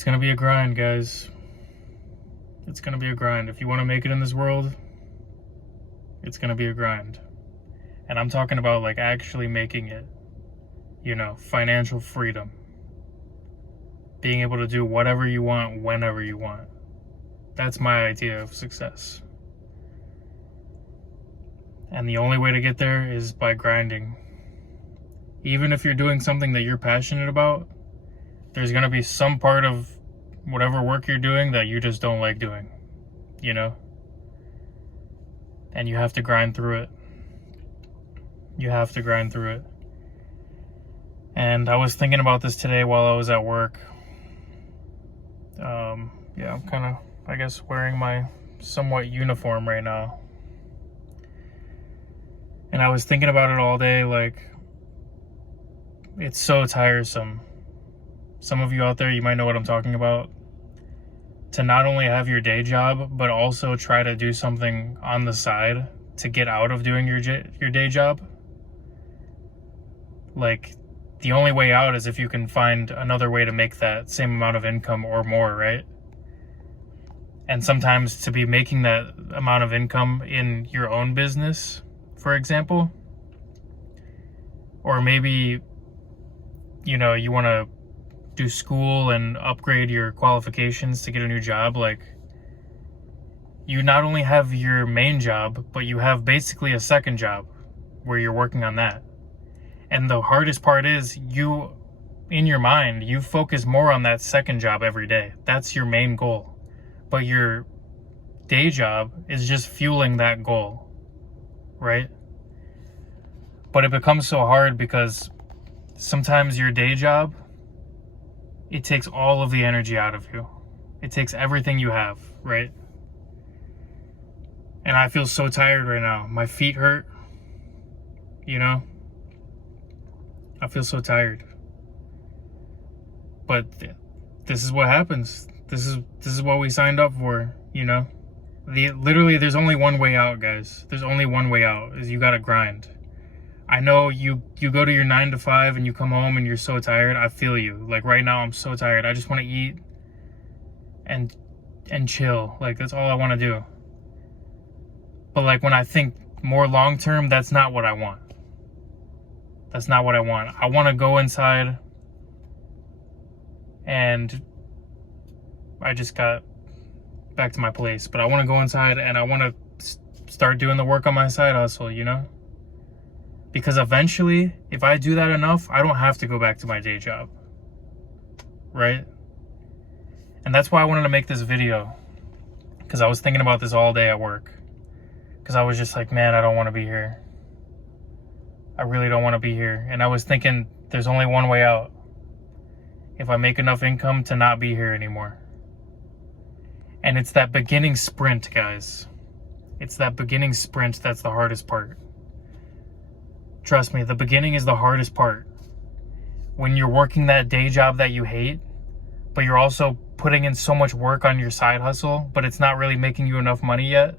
It's gonna be a grind, guys. It's gonna be a grind. If you want to make it in this world, it's gonna be a grind. And I'm talking about like actually making it, financial freedom. Being able to do whatever you want, whenever you want. That's my idea of success. And the only way to get there is by grinding. Even if you're doing something that you're passionate about, there's going to be some part of whatever work you're doing that you just don't like doing, And you have to grind through it. You have to grind through it. And I was thinking about this today while I was at work. I'm kind of, I guess, wearing my somewhat uniform right now. And I was thinking about it all day, like, it's so tiresome. Some of you out there, you might know what I'm talking about. To not only have your day job, but also try to do something on the side to get out of doing your day job. Like, the only way out is if you can find another way to make that same amount of income or more, right? And sometimes to be making that amount of income in your own business, for example, or maybe, you want to do school and upgrade your qualifications to get a new job. Like, you not only have your main job, but you have basically a second job where you're working on that. And the hardest part is in your mind, you focus more on that second job every day. That's your main goal. But your day job is just fueling that goal, right? But it becomes so hard because sometimes your day job, it takes all of the energy out of you. It takes everything you have, right? And I feel so tired right now. My feet hurt, I feel so tired. But this is what happens. This is what we signed up for, Literally, there's only one way out, guys. There's only one way out, is you gotta grind. I know you go to your 9 to 5 and you come home and you're so tired. I feel you. Like right now, I'm so tired. I just want to eat and chill. Like that's all I want to do. But like when I think more long term, that's not what I want. That's not what I want. I want to go inside, and I just got back to my place, but I want to go inside and I want to start doing the work on my side hustle, Because eventually, if I do that enough, I don't have to go back to my day job, right? And that's why I wanted to make this video, because I was thinking about this all day at work, because I was just like, man, I don't want to be here. I really don't want to be here. And I was thinking there's only one way out. If I make enough income to not be here anymore. And it's that beginning sprint, guys. It's that beginning sprint that's the hardest part. Trust me, the beginning is the hardest part. When you're working that day job that you hate, but you're also putting in so much work on your side hustle, but it's not really making you enough money yet,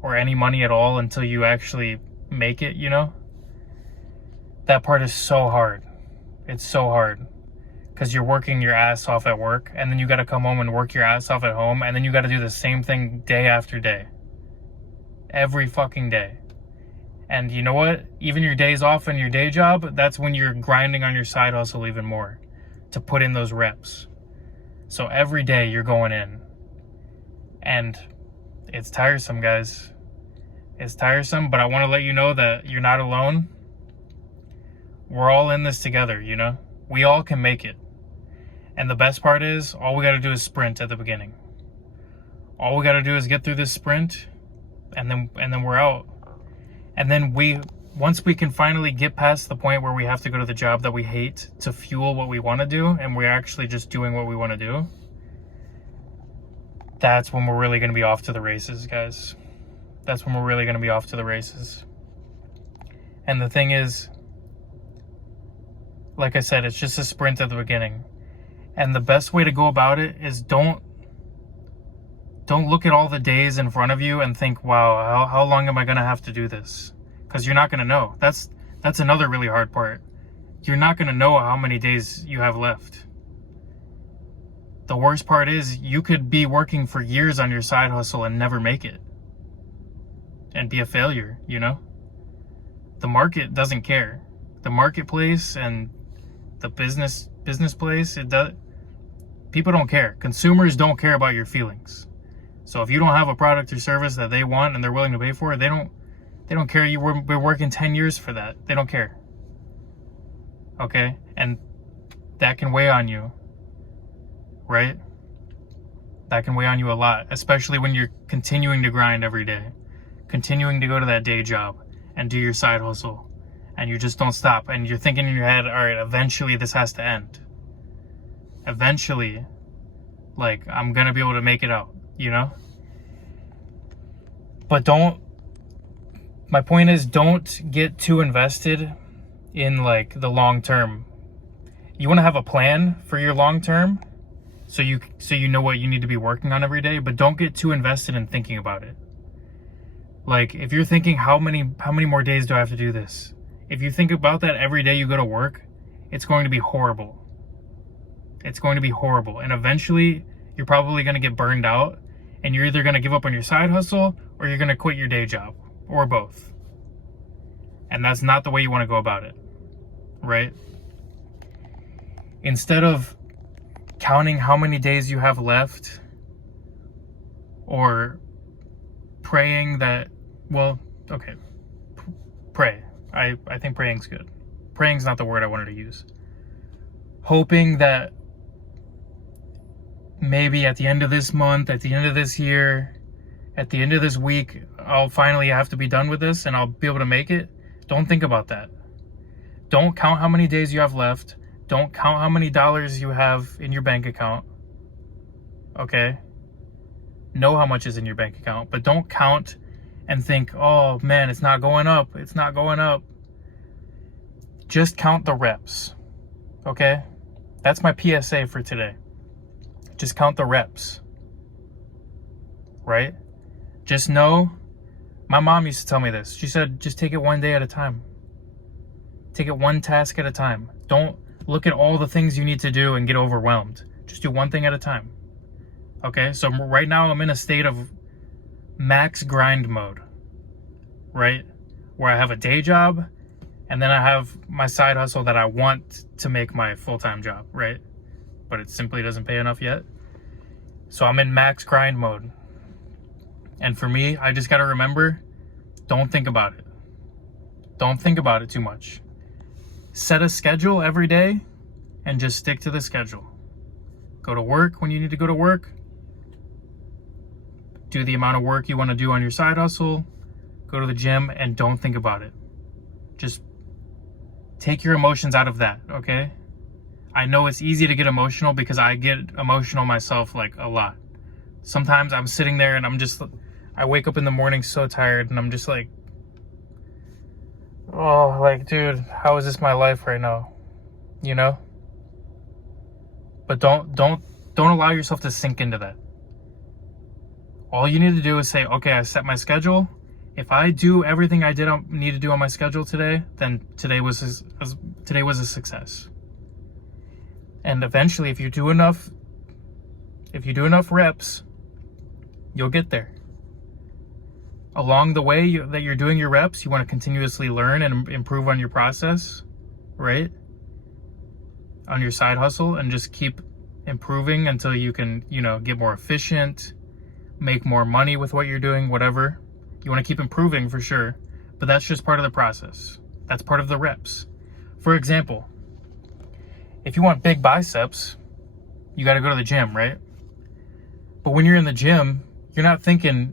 or any money at all until you actually make it, That part is so hard. It's so hard. Because you're working your ass off at work, and then you got to come home and work your ass off at home, and then you got to do the same thing day after day. Every fucking day. And you know what? Even your days off in your day job, that's when you're grinding on your side hustle even more to put in those reps. So every day you're going in. And it's tiresome, guys. It's tiresome, but I want to let you know that you're not alone. We're all in this together, We all can make it. And the best part is, all we got to do is sprint at the beginning. All we got to do is get through this sprint, and then we're out. And then once we can finally get past the point where we have to go to the job that we hate to fuel what we want to do, and we're actually just doing what we want to do, that's when we're really going to be off to the races, guys. That's when we're really going to be off to the races. And the thing is, like I said, it's just a sprint at the beginning. And the best way to go about it is don't look at all the days in front of you and think, wow, how long am I going to have to do this? Because you're not going to know. That's another really hard part. You're not going to know how many days you have left. The worst part is you could be working for years on your side hustle and never make it and be a failure, you know? The market doesn't care. The marketplace and the business place, people don't care. Consumers don't care about your feelings. So if you don't have a product or service that they want and they're willing to pay for it, they don't care. You've been working 10 years for that. They don't care. Okay? And that can weigh on you. Right? That can weigh on you a lot, especially when you're continuing to grind every day, continuing to go to that day job and do your side hustle, and you just don't stop, and you're thinking in your head, all right, eventually this has to end. Eventually, like, I'm gonna be able to make it out, you know? But my point is, don't get too invested in, like, the long term. You want to have a plan for your long term, so you know what you need to be working on every day, but don't get too invested in thinking about it. Like, if you're thinking, how many more days do I have to do this? If you think about that every day you go to work, it's going to be horrible. It's going to be horrible. And eventually, you're probably going to get burned out, and you're either going to give up on your side hustle, or you're going to quit your day job, or both. And that's not the way you want to go about it, right? Instead of counting how many days you have left, or praying that, well, okay, pray. I think praying's good. Praying's not the word I wanted to use. Hoping that maybe at the end of this month, at the end of this year, at the end of this week, I'll finally have to be done with this and I'll be able to make it. Don't think about that. Don't count how many days you have left. Don't count how many dollars you have in your bank account. Okay? Know how much is in your bank account, but don't count and think, oh man, it's not going up. It's not going up. Just count the reps. Okay? That's my PSA for today. Just count the reps. Right? Just know, my mom used to tell me this. She said, just take it one day at a time. Take it one task at a time. Don't look at all the things you need to do and get overwhelmed. Just do one thing at a time. Okay? So right now I'm in a state of max grind mode. Right? Where I have a day job and then I have my side hustle that I want to make my full-time job. Right? But it simply doesn't pay enough yet. So I'm in max grind mode. And for me, I just got to remember, don't think about it. Don't think about it too much. Set a schedule every day and just stick to the schedule. Go to work when you need to go to work. Do the amount of work you want to do on your side hustle. Go to the gym and don't think about it. Just take your emotions out of that, okay? I know it's easy to get emotional because I get emotional myself, like, a lot. Sometimes I'm sitting there and I wake up in the morning so tired and I'm just like, oh, like, dude, how is this my life right now? You know? But don't allow yourself to sink into that. All you need to do is say, okay, I set my schedule. If I do everything I need to do on my schedule today, then today was a success. And eventually, if you do enough reps, you'll get there. Along the way that you're doing your reps, you want to continuously learn and improve on your process, right? On your side hustle, and just keep improving until you can, get more efficient, make more money with what you're doing, whatever. You want to keep improving for sure, but that's just part of the process. That's part of the reps. For example, if you want big biceps, you got to go to the gym, right? But when you're in the gym, you're not thinking,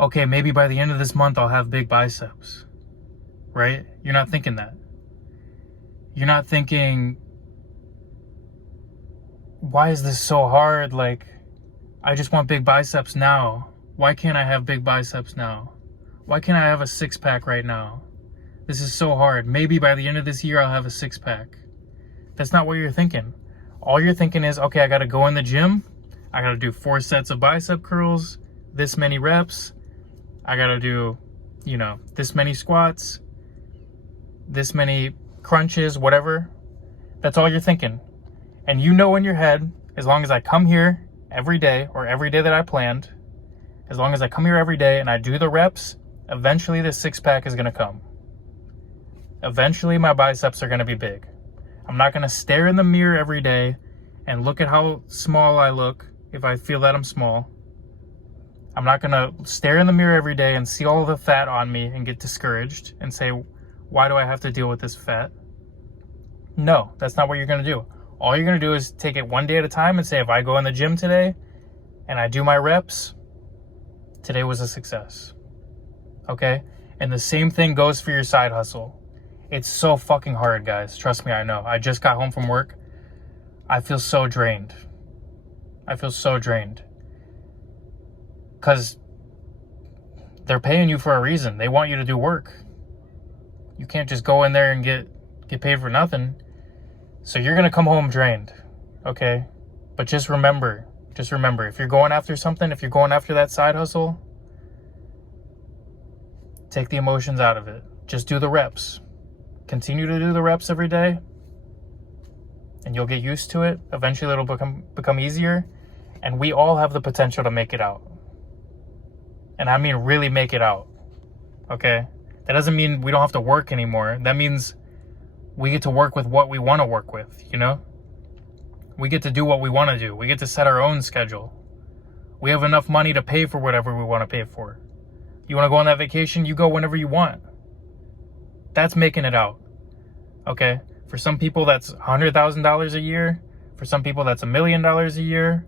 okay, maybe by the end of this month I'll have big biceps, right? You're not thinking that. You're not thinking, why is this so hard? Like, I just want big biceps now. Why can't I have big biceps now? Why can't I have a six-pack right now? This is so hard. Maybe by the end of this year I'll have a six-pack. That's not what you're thinking. All you're thinking is, okay, I got to go in the gym. I got to do 4 sets of bicep curls, this many reps. I got to do, this many squats, this many crunches, whatever. That's all you're thinking. And you know in your head, As long as I come here every day, or every day that I planned, as long as I come here every day and I do the reps, eventually the six-pack is going to come. Eventually my biceps are going to be big. I'm not going to stare in the mirror every day and look at how small I look if I feel that I'm small. I'm not going to stare in the mirror every day and see all the fat on me and get discouraged and say, why do I have to deal with this fat? No, that's not what you're going to do. All you're going to do is take it one day at a time and say, if I go in the gym today and I do my reps, today was a success. Okay? And the same thing goes for your side hustle. It's so fucking hard, guys. Trust me, I know. I just got home from work. I feel so drained. Because they're paying you for a reason. They want you to do work. You can't just go in there and get paid for nothing. So you're going to come home drained, okay? But just remember, if you're going after something, if you're going after that side hustle, take the emotions out of it. Just do the reps. Continue to do the reps every day, and you'll get used to it. Eventually it'll become easier, and we all have the potential to make it out. And I mean really make it out, okay? That doesn't mean we don't have to work anymore. That means we get to work with what we want to work with, you know? We get to do what we want to do. We get to set our own schedule. We have enough money to pay for whatever we want to pay for. You want to go on that vacation, you go whenever you want. That's making it out, okay? For some people, that's $100,000 a year. For some people, that's $1 million a year.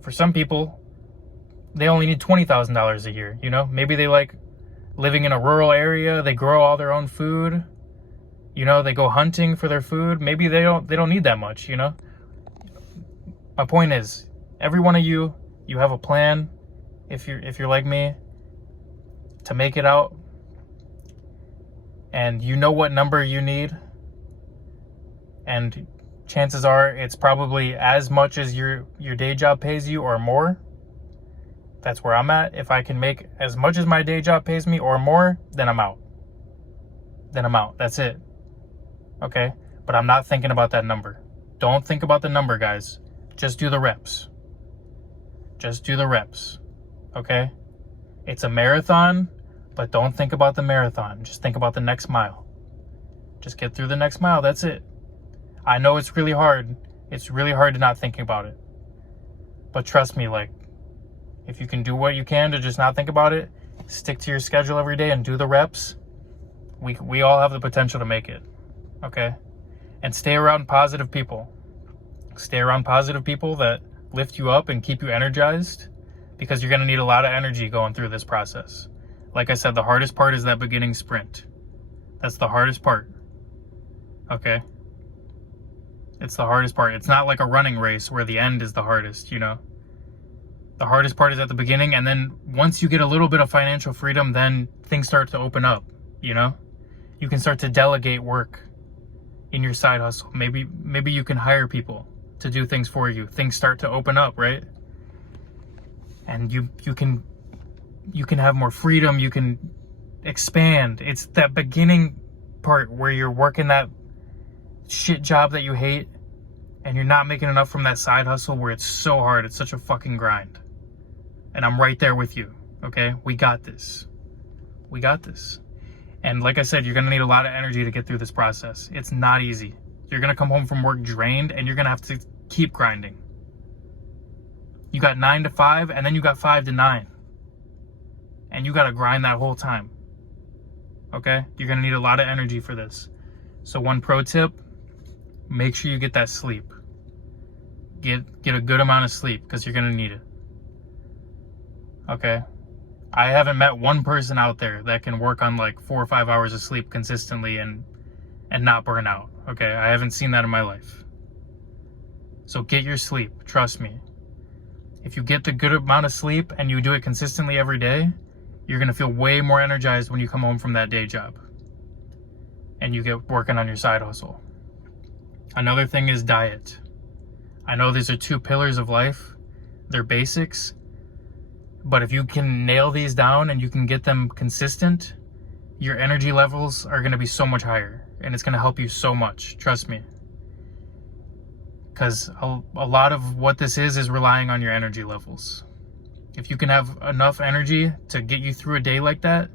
For some people, they only need $20,000 a year, you know? Maybe they like living in a rural area. They grow all their own food. You know, they go hunting for their food. Maybe they don't need that much, you know? My point is, every one of you have a plan, if you're like me, to make it out. And you know what number you need. And chances are it's probably as much as your day job pays you or more. That's where I'm at. If I can make as much as my day job pays me or more, then I'm out. That's it. Okay? But I'm not thinking about that number. Don't think about the number, guys. Just do the reps. Okay? It's a marathon, but don't think about the marathon. Just think about the next mile. Just get through the next mile. That's it. I know it's really hard. It's really hard to not think about it. But trust me, like, if you can do what you can to just not think about it, stick to your schedule every day and do the reps, we all have the potential to make it. Okay? And stay around positive people. Stay around positive people that lift you up and keep you energized, because you're going to need a lot of energy going through this process. Like I said, the hardest part is that beginning sprint. That's the hardest part. Okay? It's the hardest part. It's not like a running race where the end is the hardest, you know? The hardest part is at the beginning, and then once you get a little bit of financial freedom, then things start to open up, you know? You can start to delegate work in your side hustle. Maybe you can hire people to do things for you. Things start to open up, right? And you can have more freedom. You can expand. It's that beginning part where you're working that shit job that you hate and you're not making enough from that side hustle where it's so hard. It's such a fucking grind. And I'm right there with you, okay? We got this. And like I said, you're going to need a lot of energy to get through this process. It's not easy. You're going to come home from work drained, and you're going to have to keep grinding. You got 9 to 5, and then you got 5 to 9. And you got to grind that whole time. Okay? You're going to need a lot of energy for this. So one pro tip, make sure you get that sleep. Get a good amount of sleep, because you're going to need it. Okay? I haven't met one person out there that can work on like 4 or 5 hours of sleep consistently and not burn out. Okay? I haven't seen that in my life. So get your sleep. Trust me. If you get the good amount of sleep and you do it consistently every day, you're going to feel way more energized when you come home from that day job. And you get working on your side hustle. Another thing is diet. I know these are 2 pillars of life. They're basics. But if you can nail these down and you can get them consistent, your energy levels are going to be so much higher. And it's going to help you so much. Trust me. Because a lot of what this is relying on your energy levels. If you can have enough energy to get you through a day like that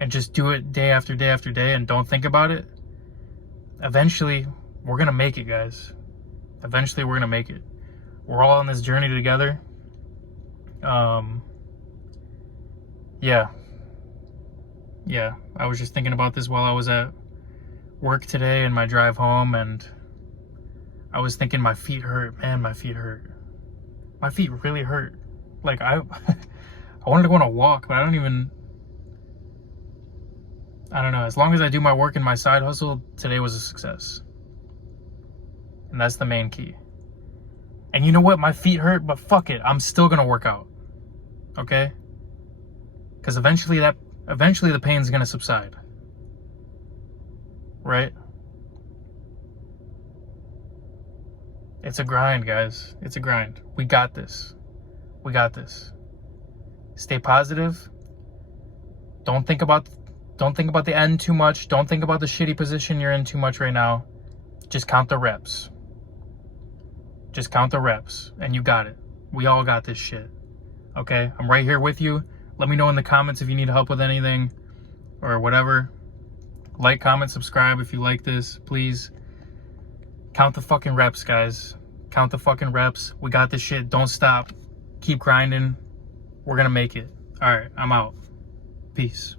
and just do it day after day after day and don't think about it, eventually we're going to make it, guys. Eventually we're going to make it. We're all on this journey together. Yeah, I was just thinking about this while I was at work today and my drive home, and I was thinking my feet hurt. Man, my feet hurt. My feet really hurt. Like, I wanted to go on a walk, but I don't know. As long as I do my work and my side hustle, today was a success. And that's the main key. And you know what? My feet hurt, but fuck it. I'm still going to work out. Okay? Because eventually the pain's going to subside. Right? It's a grind, guys. It's a grind. We got this. We got this. Stay positive. Don't think about the end too much. Don't think about the shitty position you're in too much right now. Just count the reps. Just count the reps, and you got it. We all got this shit. Okay? I'm right here with you. Let me know in the comments if you need help with anything or whatever. Like, comment, subscribe if you like this, please. Count the fucking reps, guys. Count the fucking reps. We got this shit. Don't stop. Keep grinding. We're gonna make it. All right, I'm out. Peace.